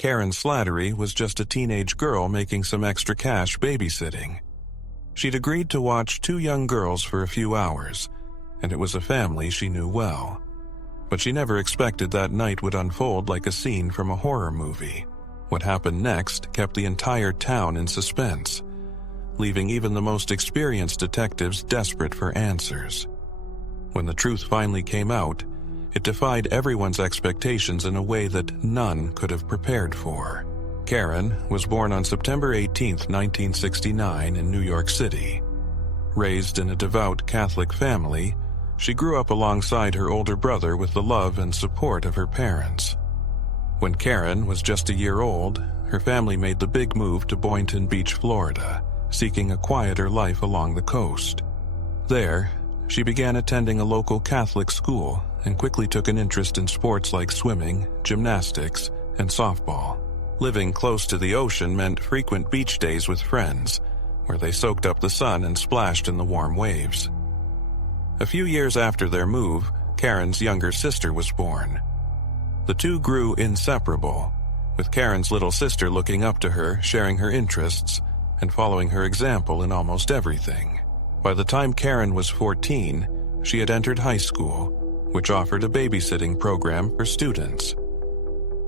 Karen Slattery was just a teenage girl making some extra cash babysitting. She'd agreed to watch 2 young girls for a few hours, and it was a family she knew well. But she never expected that night would unfold like a scene from a horror movie. What happened next kept the entire town in suspense, leaving even the most experienced detectives desperate for answers. When the truth finally came out, it defied everyone's expectations in a way that none could have prepared for. Karen was born on September 18, 1969 in New York City. Raised in a devout Catholic family, she grew up alongside her older brother with the love and support of her parents. When Karen was just a year old, her family made the big move to Boynton Beach, Florida, seeking a quieter life along the coast. There, she began attending a local Catholic school and quickly took an interest in sports like swimming, gymnastics, and softball. Living close to the ocean meant frequent beach days with friends, where they soaked up the sun and splashed in the warm waves. A few years after their move, Karen's younger sister was born. The two grew inseparable, with Karen's little sister looking up to her, sharing her interests, and following her example in almost everything. By the time Karen was 14, she had entered high school, which offered a babysitting program for students.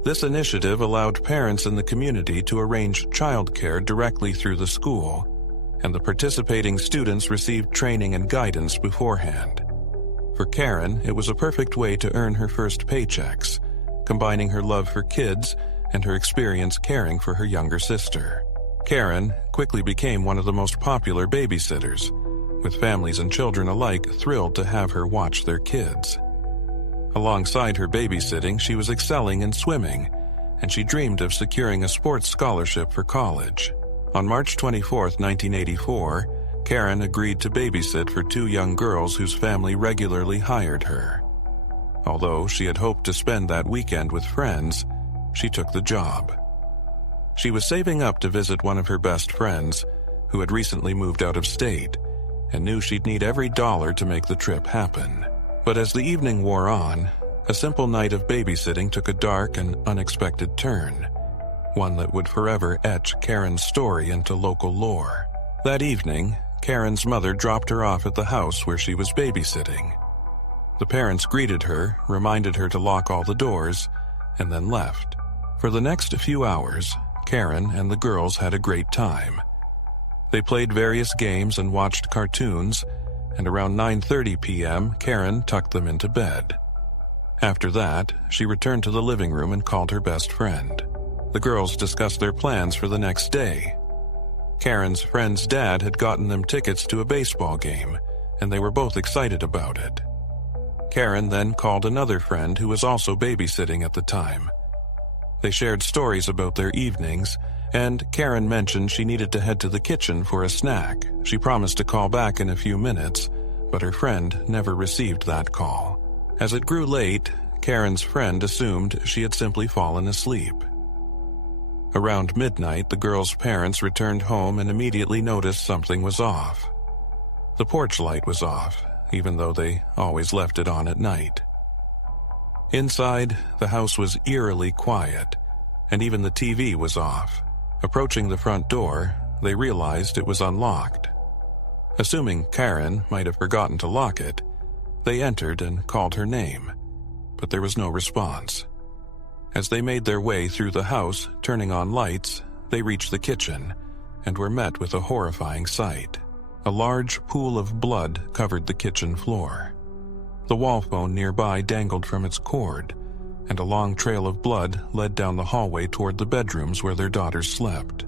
This initiative allowed parents in the community to arrange childcare directly through the school, and the participating students received training and guidance beforehand. For Karen, it was a perfect way to earn her first paychecks, combining her love for kids and her experience caring for her younger sister. Karen quickly became one of the most popular babysitters, with families and children alike thrilled to have her watch their kids. Alongside her babysitting, she was excelling in swimming, and she dreamed of securing a sports scholarship for college. On March 24, 1984, Karen agreed to babysit for 2 young girls whose family regularly hired her. Although she had hoped to spend that weekend with friends, she took the job. She was saving up to visit one of her best friends, who had recently moved out of state, and knew she'd need every dollar to make the trip happen. But as the evening wore on, a simple night of babysitting took a dark and unexpected turn, one that would forever etch Karen's story into local lore. That evening, Karen's mother dropped her off at the house where she was babysitting. The parents greeted her, reminded her to lock all the doors, and then left. For the next few hours, Karen and the girls had a great time. They played various games and watched cartoons, and around 9:30 p.m., Karen tucked them into bed. After that, she returned to the living room and called her best friend. The girls discussed their plans for the next day. Karen's friend's dad had gotten them tickets to a baseball game, and they were both excited about it. Karen then called another friend who was also babysitting at the time. They shared stories about their evenings, and Karen mentioned she needed to head to the kitchen for a snack. She promised to call back in a few minutes, but her friend never received that call. As it grew late, Karen's friend assumed she had simply fallen asleep. Around midnight, the girls' parents returned home and immediately noticed something was off. The porch light was off, even though they always left it on at night. Inside, the house was eerily quiet, and even the TV was off. Approaching the front door, they realized it was unlocked. Assuming Karen might have forgotten to lock it, they entered and called her name, but there was no response. As they made their way through the house, turning on lights, they reached the kitchen and were met with a horrifying sight. A large pool of blood covered the kitchen floor. The wall phone nearby dangled from its cord, and a long trail of blood led down the hallway toward the bedrooms where their daughters slept.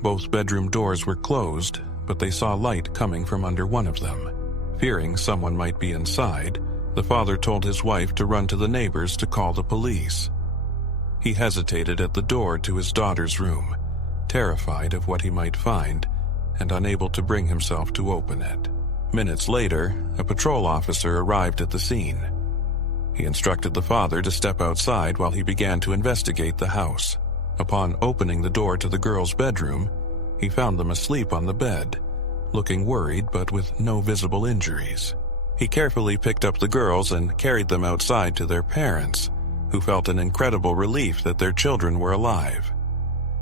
Both bedroom doors were closed, but they saw light coming from under one of them. Fearing someone might be inside, the father told his wife to run to the neighbors to call the police. He hesitated at the door to his daughter's room, terrified of what he might find, and unable to bring himself to open it. Minutes later, a patrol officer arrived at the scene. He instructed the father to step outside while he began to investigate the house. Upon opening the door to the girls' bedroom, he found them asleep on the bed, looking worried but with no visible injuries. He carefully picked up the girls and carried them outside to their parents, who felt an incredible relief that their children were alive.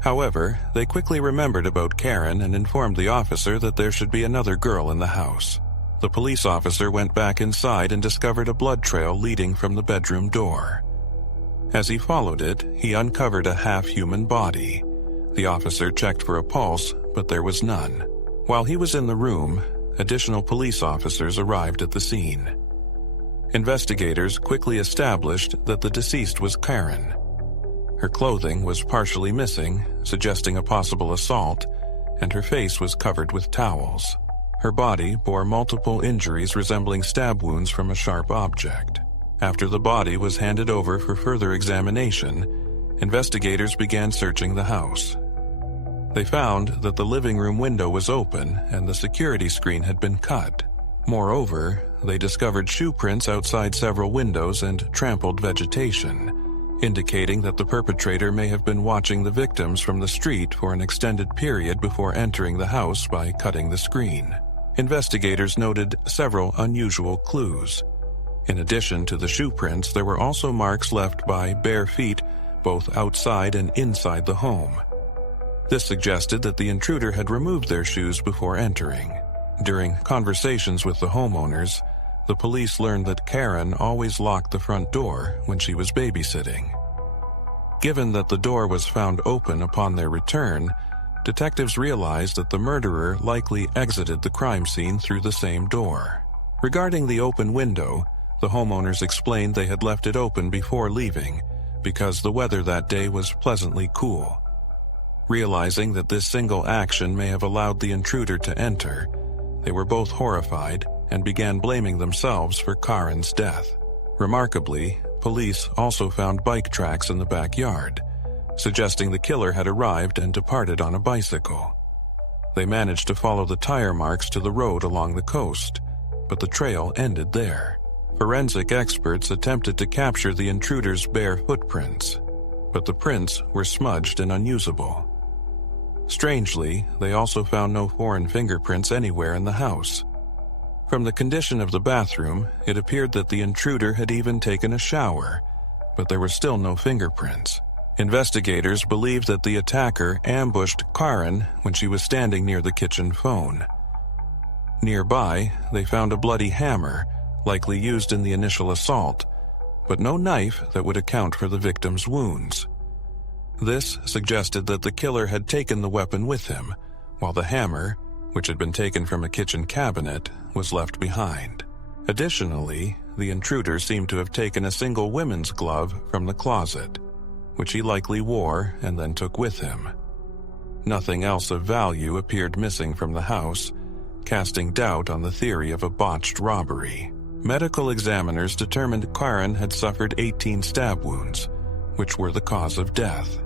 However, they quickly remembered about Karen and informed the officer that there should be another girl in the house. The police officer went back inside and discovered a blood trail leading from the bedroom door. As he followed it, he uncovered a half-human body. The officer checked for a pulse, but there was none. While he was in the room, additional police officers arrived at the scene. Investigators quickly established that the deceased was Karen. Her clothing was partially missing, suggesting a possible assault, and her face was covered with towels. Her body bore multiple injuries resembling stab wounds from a sharp object. After the body was handed over for further examination, investigators began searching the house. They found that the living room window was open and the security screen had been cut. Moreover, they discovered shoe prints outside several windows and trampled vegetation, indicating that the perpetrator may have been watching the victims from the street for an extended period before entering the house by cutting the screen. Investigators noted several unusual clues. In addition to the shoe prints, there were also marks left by bare feet both outside and inside the home. This suggested that the intruder had removed their shoes before entering. During conversations with the homeowners, the police learned that Karen always locked the front door when she was babysitting. Given that the door was found open upon their return, detectives realized that the murderer likely exited the crime scene through the same door. Regarding the open window, the homeowners explained they had left it open before leaving because the weather that day was pleasantly cool. Realizing that this single action may have allowed the intruder to enter, they were both horrified and began blaming themselves for Karen's death. Remarkably, police also found bike tracks in the backyard, suggesting the killer had arrived and departed on a bicycle. They managed to follow the tire marks to the road along the coast, but the trail ended there. Forensic experts attempted to capture the intruder's bare footprints, but the prints were smudged and unusable. Strangely, they also found no foreign fingerprints anywhere in the house. From the condition of the bathroom, it appeared that the intruder had even taken a shower, but there were still no fingerprints. Investigators believed that the attacker ambushed Karen when she was standing near the kitchen phone. Nearby, they found a bloody hammer, likely used in the initial assault, but no knife that would account for the victim's wounds. This suggested that the killer had taken the weapon with him, while the hammer, which had been taken from a kitchen cabinet, was left behind. Additionally, the intruder seemed to have taken a single women's glove from the closet, which he likely wore and then took with him. Nothing else of value appeared missing from the house, casting doubt on the theory of a botched robbery. Medical examiners determined Karen had suffered 18 stab wounds, which were the cause of death.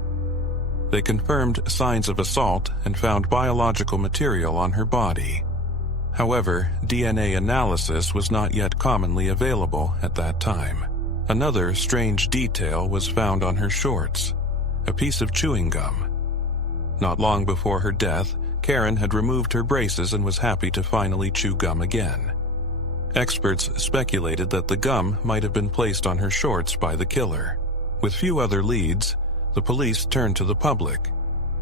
They confirmed signs of assault and found biological material on her body. However, DNA analysis was not yet commonly available at that time. Another strange detail was found on her shorts, a piece of chewing gum. Not long before her death, Karen had removed her braces and was happy to finally chew gum again. Experts speculated that the gum might have been placed on her shorts by the killer. With few other leads, the police turned to the public,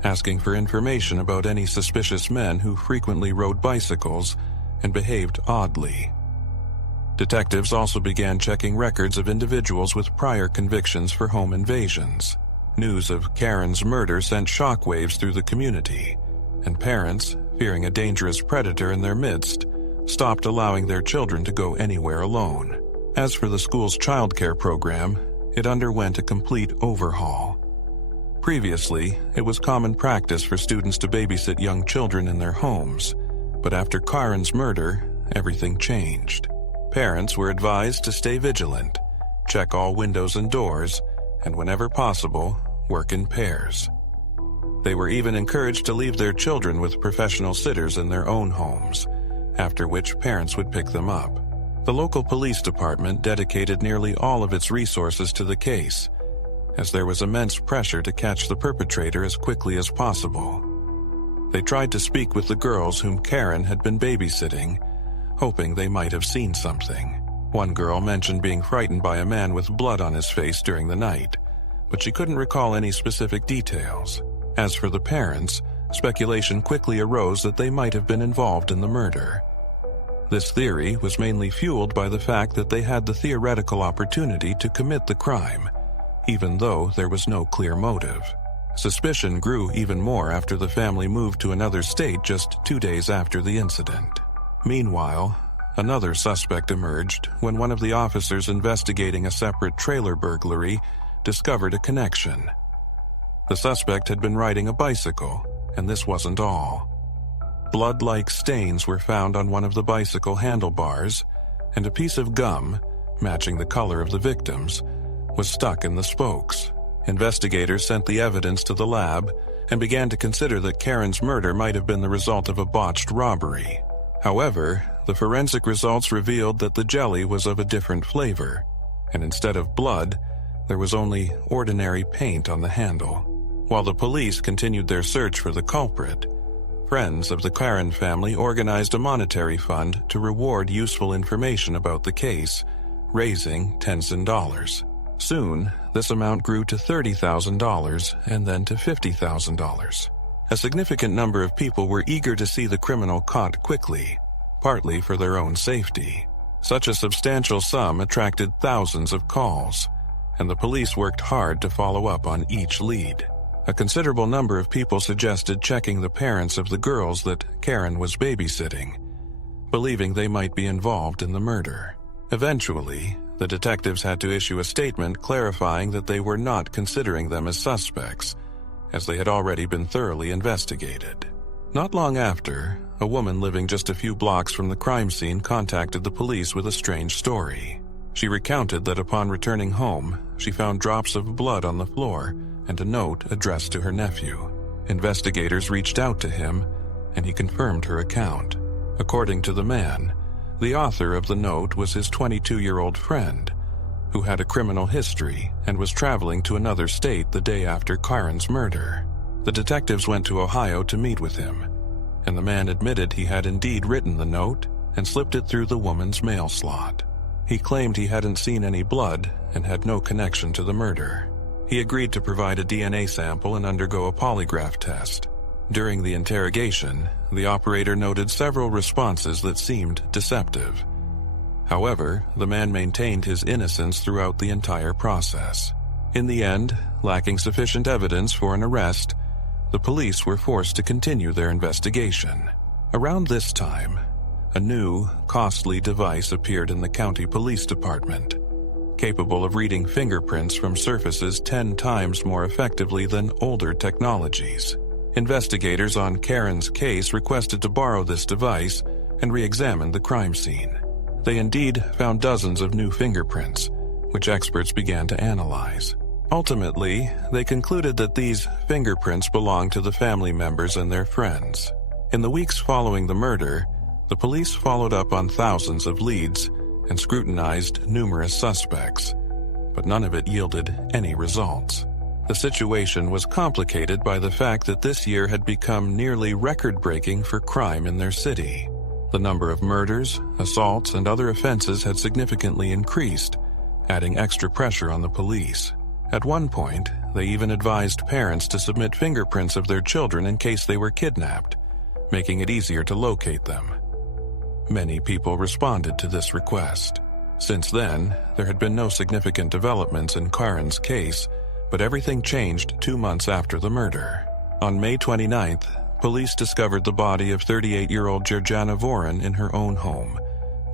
asking for information about any suspicious men who frequently rode bicycles and behaved oddly. Detectives also began checking records of individuals with prior convictions for home invasions. News of Karen's murder sent shockwaves through the community, and parents, fearing a dangerous predator in their midst, stopped allowing their children to go anywhere alone. As for the school's childcare program, it underwent a complete overhaul. Previously, it was common practice for students to babysit young children in their homes, but after Karen's murder, everything changed. Parents were advised to stay vigilant, check all windows and doors, and whenever possible, work in pairs. They were even encouraged to leave their children with professional sitters in their own homes, after which parents would pick them up. The local police department dedicated nearly all of its resources to the case, as there was immense pressure to catch the perpetrator as quickly as possible. They tried to speak with the girls whom Karen had been babysitting, hoping they might have seen something. One girl mentioned being frightened by a man with blood on his face during the night, but she couldn't recall any specific details. As for the parents, speculation quickly arose that they might have been involved in the murder. This theory was mainly fueled by the fact that they had the theoretical opportunity to commit the crime, even though there was no clear motive. Suspicion grew even more after the family moved to another state just 2 days after the incident. Meanwhile, another suspect emerged when one of the officers investigating a separate trailer burglary discovered a connection. The suspect had been riding a bicycle, and this wasn't all. Blood-like stains were found on one of the bicycle handlebars, and a piece of gum, matching the color of the victims, was stuck in the spokes. Investigators sent the evidence to the lab and began to consider that Karen's murder might have been the result of a botched robbery. However, the forensic results revealed that the jelly was of a different flavor, and instead of blood, there was only ordinary paint on the handle. While the police continued their search for the culprit, friends of the Karen family organized a monetary fund to reward useful information about the case, raising tens of dollars. Soon, this amount grew to $30,000 and then to $50,000. A significant number of people were eager to see the criminal caught quickly, partly for their own safety. Such a substantial sum attracted thousands of calls, and the police worked hard to follow up on each lead. A considerable number of people suggested checking the parents of the girls that Karen was babysitting, believing they might be involved in the murder. Eventually, the detectives had to issue a statement clarifying that they were not considering them as suspects, as they had already been thoroughly investigated. Not long after, a woman living just a few blocks from the crime scene contacted the police with a strange story. She recounted that upon returning home, she found drops of blood on the floor and a note addressed to her nephew. Investigators reached out to him, and he confirmed her account. According to the man, the author of the note was his 22-year-old friend, who had a criminal history and was traveling to another state the day after Karen's murder. The detectives went to Ohio to meet with him, and the man admitted he had indeed written the note and slipped it through the woman's mail slot. He claimed he hadn't seen any blood and had no connection to the murder. He agreed to provide a DNA sample and undergo a polygraph test. During the interrogation, the operator noted several responses that seemed deceptive. However, the man maintained his innocence throughout the entire process. In the end, lacking sufficient evidence for an arrest, the police were forced to continue their investigation. Around this time, a new, costly device appeared in the county police department, capable of reading fingerprints from surfaces 10 times more effectively than older technologies. Investigators on Karen's case requested to borrow this device and re-examined the crime scene. They indeed found dozens of new fingerprints, which experts began to analyze. Ultimately, they concluded that these fingerprints belonged to the family members and their friends. In the weeks following the murder, the police followed up on thousands of leads and scrutinized numerous suspects, but none of it yielded any results. The situation was complicated by the fact that this year had become nearly record-breaking for crime in their city. The number of murders, assaults, and other offenses had significantly increased, adding extra pressure on the police. At one point, they even advised parents to submit fingerprints of their children in case they were kidnapped, making it easier to locate them. Many people responded to this request. Since then, there had been no significant developments in Karen's case, but everything changed 2 months after the murder. On May 29th, police discovered the body of 38-year-old Georgiana Voren in her own home,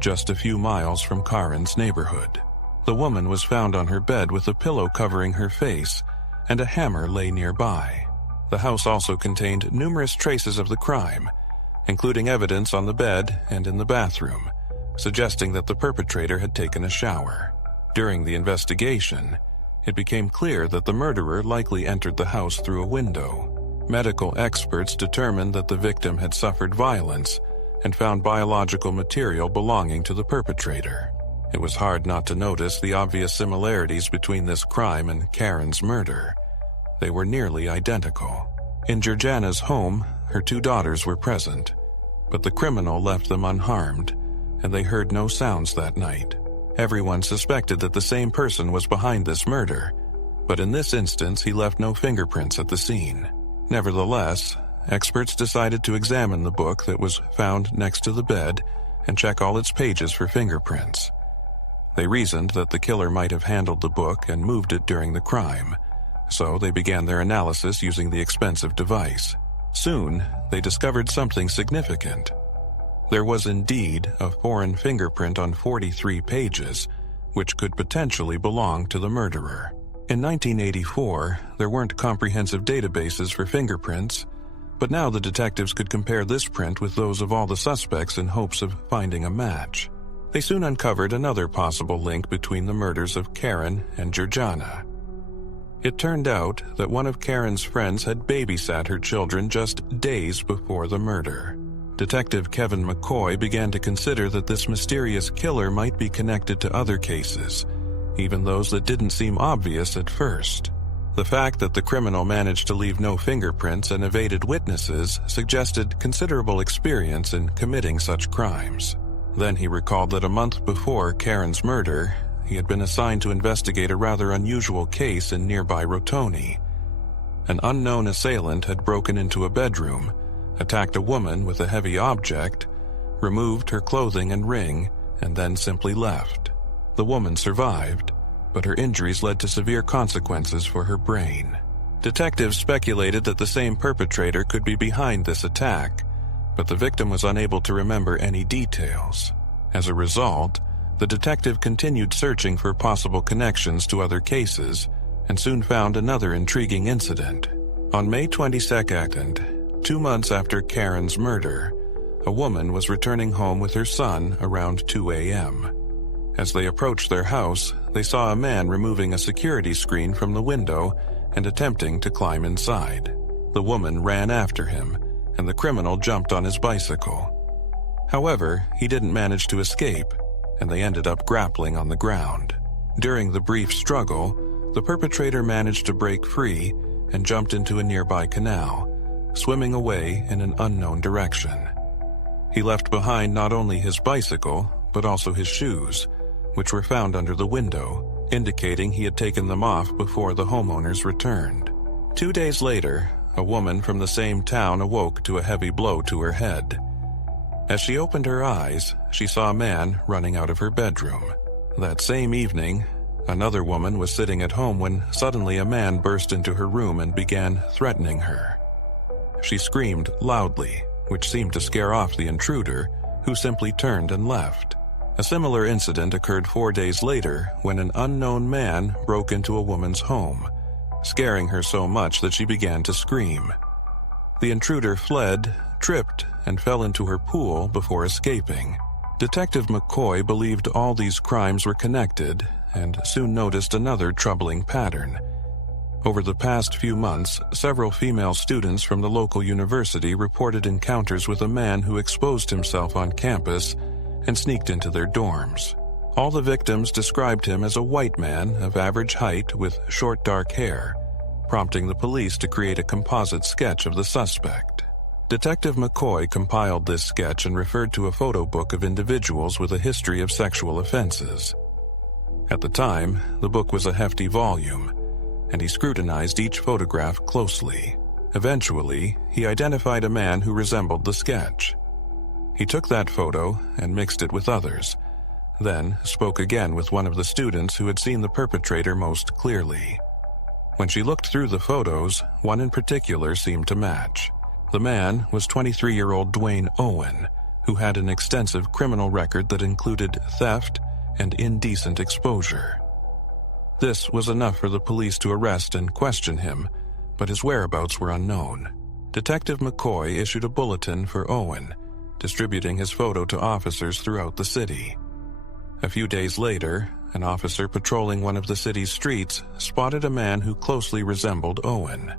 just a few miles from Karen's neighborhood. The woman was found on her bed with a pillow covering her face, and a hammer lay nearby. The house also contained numerous traces of the crime, including evidence on the bed and in the bathroom, suggesting that the perpetrator had taken a shower. During the investigation, it became clear that the murderer likely entered the house through a window. Medical experts determined that the victim had suffered violence and found biological material belonging to the perpetrator. It was hard not to notice the obvious similarities between this crime and Karen's murder. They were nearly identical. In Georgiana's home, her 2 daughters were present, but the criminal left them unharmed, and they heard no sounds that night. Everyone suspected that the same person was behind this murder, but in this instance he left no fingerprints at the scene. Nevertheless, experts decided to examine the book that was found next to the bed and check all its pages for fingerprints. They reasoned that the killer might have handled the book and moved it during the crime, so they began their analysis using the expensive device. Soon, they discovered something significant. There was indeed a foreign fingerprint on 43 pages, which could potentially belong to the murderer. In 1984, there weren't comprehensive databases for fingerprints, but now the detectives could compare this print with those of all the suspects in hopes of finding a match. They soon uncovered another possible link between the murders of Karen and Georgiana. It turned out that one of Karen's friends had babysat her children just days before the murder. Detective Kevin McCoy began to consider that this mysterious killer might be connected to other cases, even those that didn't seem obvious at first. The fact that the criminal managed to leave no fingerprints and evaded witnesses suggested considerable experience in committing such crimes. Then he recalled that a month before Karen's murder, he had been assigned to investigate a rather unusual case in nearby Rotoni. An unknown assailant had broken into a bedroom, attacked a woman with a heavy object, removed her clothing and ring, and then simply left. The woman survived, but her injuries led to severe consequences for her brain. Detectives speculated that the same perpetrator could be behind this attack, but the victim was unable to remember any details. As a result, the detective continued searching for possible connections to other cases and soon found another intriguing incident. On May 22nd, 2 months after Karen's murder, a woman was returning home with her son around 2 a.m. As they approached their house, they saw a man removing a security screen from the window and attempting to climb inside. The woman ran after him, and the criminal jumped on his bicycle. However, he didn't manage to escape, and they ended up grappling on the ground. During the brief struggle, the perpetrator managed to break free and jumped into a nearby canal, swimming away in an unknown direction. He left behind not only his bicycle, but also his shoes, which were found under the window, indicating he had taken them off before the homeowners returned. 2 days later, a woman from the same town awoke to a heavy blow to her head. As she opened her eyes, she saw a man running out of her bedroom. That same evening, another woman was sitting at home when suddenly a man burst into her room and began threatening her. She screamed loudly, which seemed to scare off the intruder, who simply turned and left. A similar incident occurred 4 days later when an unknown man broke into a woman's home, scaring her so much that she began to scream. The intruder fled, tripped, and fell into her pool before escaping. Detective McCoy believed all these crimes were connected and soon noticed another troubling pattern. Over the past few months, several female students from the local university reported encounters with a man who exposed himself on campus and sneaked into their dorms. All the victims described him as a white man of average height with short dark hair, prompting the police to create a composite sketch of the suspect. Detective McCoy compiled this sketch and referred to a photo book of individuals with a history of sexual offenses. At the time, the book was a hefty volume, and he scrutinized each photograph closely. Eventually, he identified a man who resembled the sketch. He took that photo and mixed it with others, then spoke again with one of the students who had seen the perpetrator most clearly. When she looked through the photos, one in particular seemed to match. The man was 23-year-old Dwayne Owen, who had an extensive criminal record that included theft and indecent exposure. This was enough for the police to arrest and question him, but his whereabouts were unknown. Detective McCoy issued a bulletin for Owen, distributing his photo to officers throughout the city. A few days later, an officer patrolling one of the city's streets spotted a man who closely resembled Owen.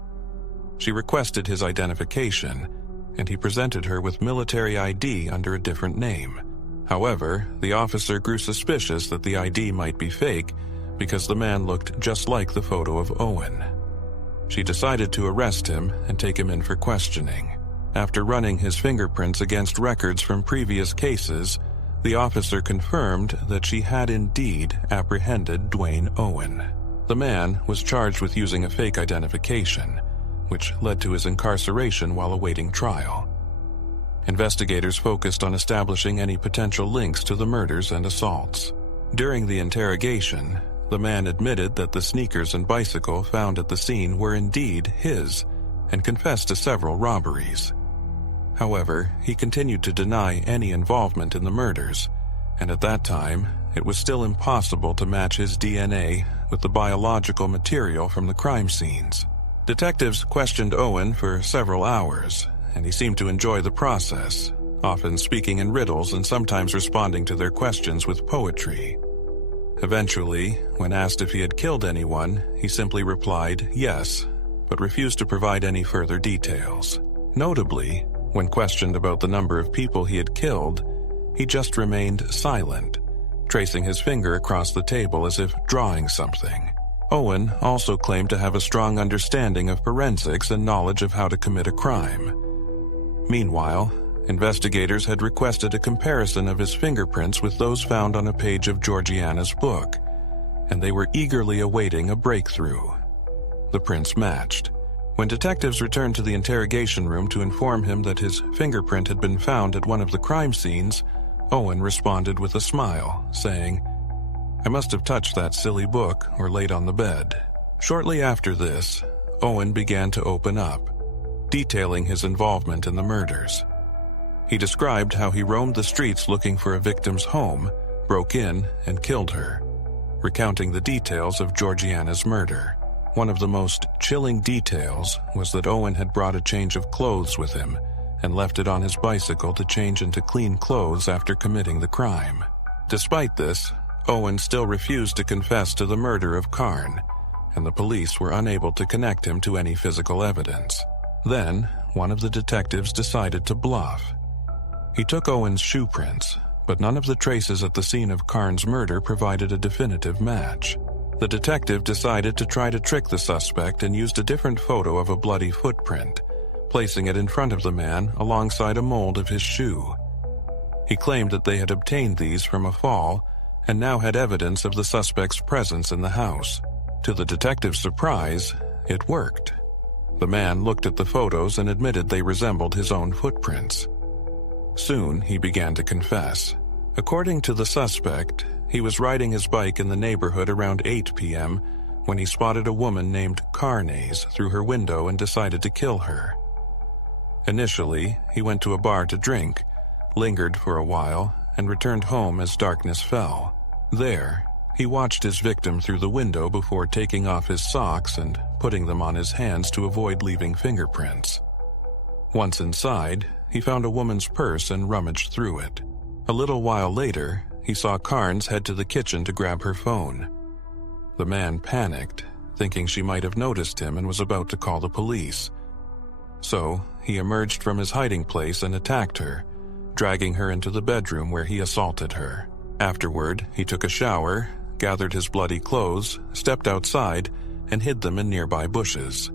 She requested his identification, and he presented her with military ID under a different name. However, the officer grew suspicious that the ID might be fake because the man looked just like the photo of Owen. She decided to arrest him and take him in for questioning. After running his fingerprints against records from previous cases, The officer confirmed that she had indeed apprehended Dwayne Owen. The man was charged with using a fake identification, which led to his incarceration while awaiting trial. Investigators focused on establishing any potential links to the murders and assaults. During the interrogation, the man admitted that the sneakers and bicycle found at the scene were indeed his, and confessed to several robberies. However, he continued to deny any involvement in the murders, and at that time, it was still impossible to match his DNA with the biological material from the crime scenes. Detectives questioned Owen for several hours, and he seemed to enjoy the process, often speaking in riddles and sometimes responding to their questions with poetry. Eventually, when asked if he had killed anyone, he simply replied yes, but refused to provide any further details. Notably, when questioned about the number of people he had killed, he just remained silent, tracing his finger across the table as if drawing something. Owen also claimed to have a strong understanding of forensics and knowledge of how to commit a crime. Meanwhile, investigators had requested a comparison of his fingerprints with those found on a page of Georgiana's book, and they were eagerly awaiting a breakthrough. The prints matched. When detectives returned to the interrogation room to inform him that his fingerprint had been found at one of the crime scenes, Owen responded with a smile, saying, "I must have touched that silly book or laid on the bed." Shortly after this, Owen began to open up, detailing his involvement in the murders. He described how he roamed the streets looking for a victim's home, broke in, and killed her, recounting the details of Georgiana's murder. One of the most chilling details was that Owen had brought a change of clothes with him and left it on his bicycle to change into clean clothes after committing the crime. Despite this, Owen still refused to confess to the murder of Karen, and the police were unable to connect him to any physical evidence. Then, one of the detectives decided to bluff. He took Owen's shoe prints, but none of the traces at the scene of Karen's murder provided a definitive match. The detective decided to try to trick the suspect and used a different photo of a bloody footprint, placing it in front of the man alongside a mold of his shoe. He claimed that they had obtained these from a fall and now had evidence of the suspect's presence in the house. To the detective's surprise, it worked. The man looked at the photos and admitted they resembled his own footprints. Soon, he began to confess. According to the suspect, he was riding his bike in the neighborhood around 8 p.m. when he spotted a woman named Karen through her window and decided to kill her. Initially, he went to a bar to drink, lingered for a while, and returned home as darkness fell. There, he watched his victim through the window before taking off his socks and putting them on his hands to avoid leaving fingerprints. Once inside, he found a woman's purse and rummaged through it. A little while later, he saw Carnes head to the kitchen to grab her phone. The man panicked, thinking she might have noticed him and was about to call the police. So, he emerged from his hiding place and attacked her, dragging her into the bedroom where he assaulted her. Afterward, he took a shower, gathered his bloody clothes, stepped outside, and hid them in nearby bushes.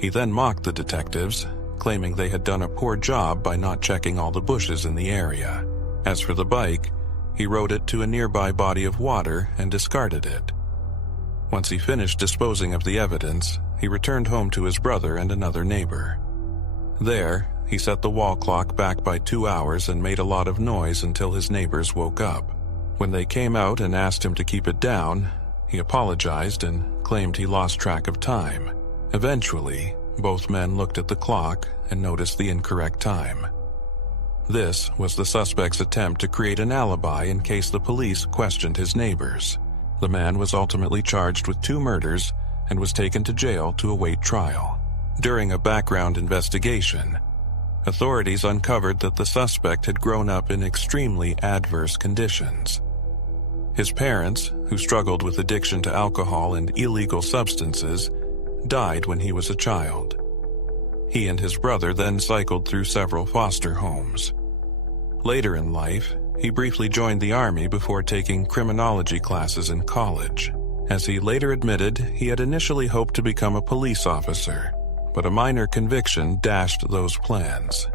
He then mocked the detectives, claiming they had done a poor job by not checking all the bushes in the area. As for the bike, he rode it to a nearby body of water and discarded it. Once he finished disposing of the evidence, he returned home to his brother and another neighbor. There, he set the wall clock back by 2 hours and made a lot of noise until his neighbors woke up. When they came out and asked him to keep it down, he apologized and claimed he lost track of time. Eventually, both men looked at the clock and noticed the incorrect time. This was the suspect's attempt to create an alibi in case the police questioned his neighbors. The man was ultimately charged with 2 murders and was taken to jail to await trial. During a background investigation, authorities uncovered that the suspect had grown up in extremely adverse conditions. His parents, who struggled with addiction to alcohol and illegal substances, died when he was a child. He and his brother then cycled through several foster homes. Later in life, he briefly joined the army before taking criminology classes in college. As he later admitted, he had initially hoped to become a police officer, but a minor conviction dashed those plans.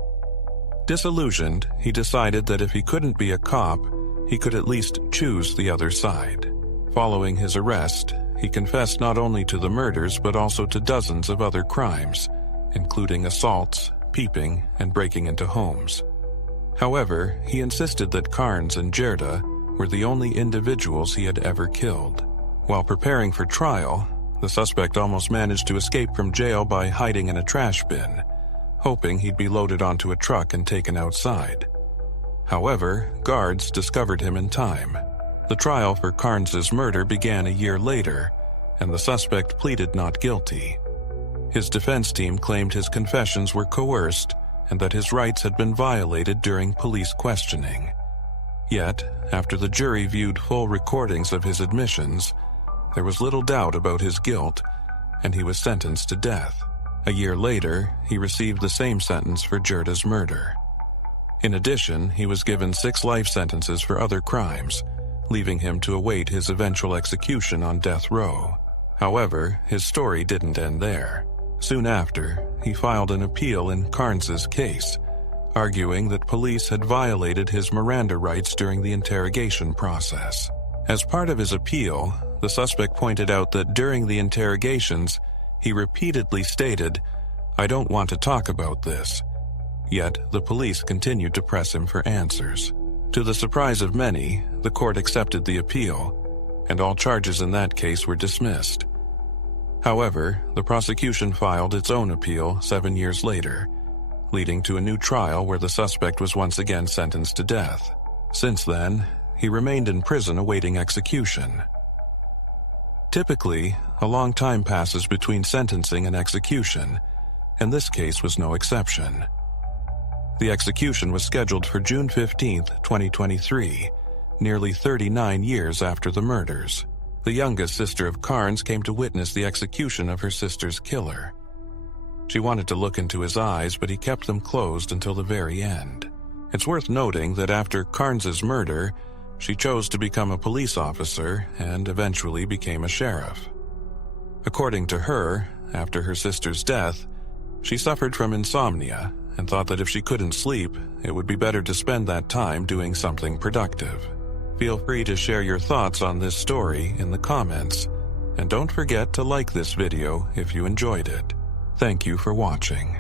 Disillusioned, he decided that if he couldn't be a cop, he could at least choose the other side. Following his arrest, he confessed not only to the murders but also to dozens of other crimes, including assaults, peeping, and breaking into homes. However, he insisted that Carnes and Gerda were the only individuals he had ever killed. While preparing for trial, the suspect almost managed to escape from jail by hiding in a trash bin, hoping he'd be loaded onto a truck and taken outside. However, guards discovered him in time. The trial for Carnes's murder began a year later, and the suspect pleaded not guilty. His defense team claimed his confessions were coerced and that his rights had been violated during police questioning. Yet, after the jury viewed full recordings of his admissions, there was little doubt about his guilt, and he was sentenced to death. A year later, he received the same sentence for Gerda's murder. In addition, he was given 6 life sentences for other crimes, leaving him to await his eventual execution on death row. However, his story didn't end there. Soon after, he filed an appeal in Carnes's case, arguing that police had violated his Miranda rights during the interrogation process. As part of his appeal, the suspect pointed out that during the interrogations, he repeatedly stated, "I don't want to talk about this." Yet, the police continued to press him for answers. To the surprise of many, the court accepted the appeal, and all charges in that case were dismissed. However, the prosecution filed its own appeal 7 years later, leading to a new trial where the suspect was once again sentenced to death. Since then, he remained in prison awaiting execution. Typically, a long time passes between sentencing and execution, and this case was no exception. The execution was scheduled for June 15, 2023, nearly 39 years after the murders. The youngest sister of Carnes came to witness the execution of her sister's killer. She wanted to look into his eyes, but he kept them closed until the very end. It's worth noting that after Carnes's murder, she chose to become a police officer and eventually became a sheriff. According to her, after her sister's death, she suffered from insomnia and thought that if she couldn't sleep, it would be better to spend that time doing something productive. Feel free to share your thoughts on this story in the comments, and don't forget to like this video if you enjoyed it. Thank you for watching.